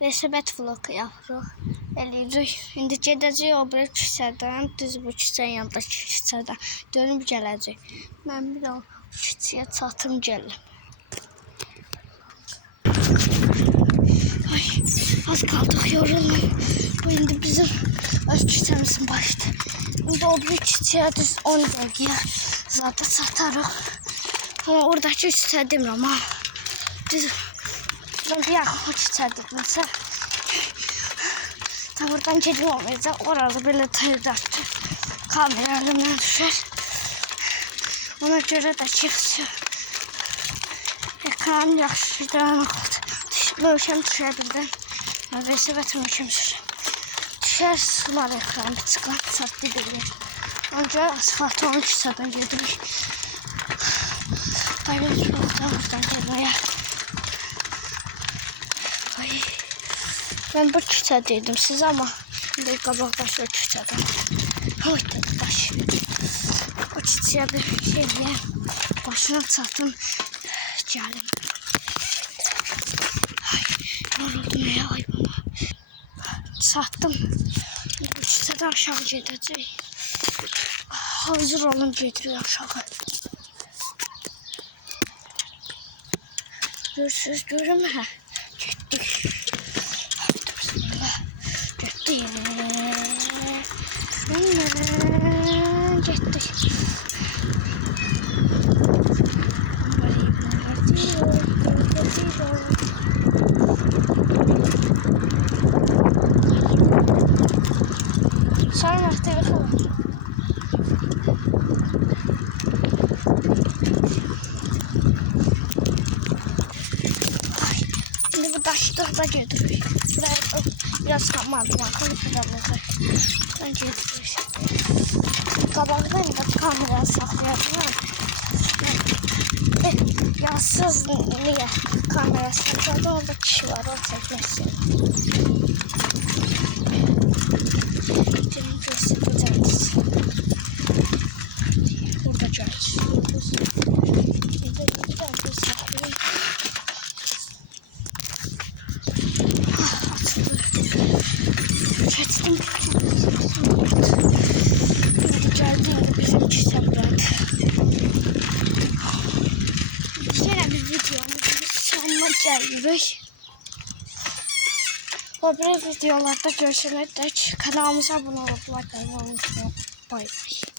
Resepet vlogu yapırıq. Eləyirik. İndi gedəcək o bir küçədən, düz bu küçənin yanındakı küçədən dönüb gələcək. Mən bir o küçəyə çatım gəlim. Ay, az qaldıq, yoruldum. Bu indi bizim öz küçəmizin başıdır. İndi o bir küçəyə düz 10 dəqiqəyə zaten çatarıq. Ama oradakı küçə demirəm ha. Düz bir yaxın küçədir nəsə. Buradan gedim olmayacaq. Orada belə təyirdatdır. Kamera əlimdən düşər. Ona görə də çıxsın. Ekran yaxşı dayanıqlıdır. Möhkəm düşər birdən. Resepet möhkəm düşər. Düşər sular ekranı çıxan çatdı bilir. Önce asfalt olan küçədən gedirik. Dayı buradan gelmeye. Ay. Ben bu küçədeydim siz ama şimdi qabaq başka küçədən. Haydi baş. O küçəyə bir şeyle başına çatım gəlim. Ay, yoruldum ya ay bana. Çatdım. Bu küçədən aşağı gedəcək. Hazır olun gedirik aşağı. Görürsünüz görüm hə. Getdik. Getdik. Getdik. Sonra telefon. Şimdi bu daşlıkta gedirik. Buraya biraz kalmadım. Ben gedirik. Qabaqdan da kameraya saxlayacağım. Yazsız niye kamera saxladı? Orada kişi var. O çəkməsin. Gelin göstereceğiz. Burada görürsünüz. Geçtim. Geldiğinde bizim çiçeklerdi. Yine bir videomuzun sonuna geldik. O bir videolarda görüşene dek kanalımıza abone olup like atmayı unutmayın. Bay bay.